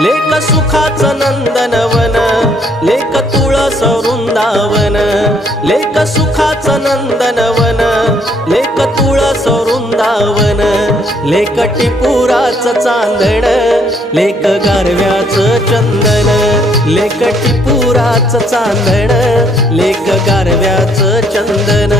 लेक सुखाचं नंदनवन, लेक तुळस वृंदावन, लेक सुखाचं नंदनवन, लेक तुळस वृंदावन, लेक टिपुराचं चांदण, लेक गारव्याचं चंदन, लेक टिपुराचं चांदण, लेक गारव्याचं चंदन।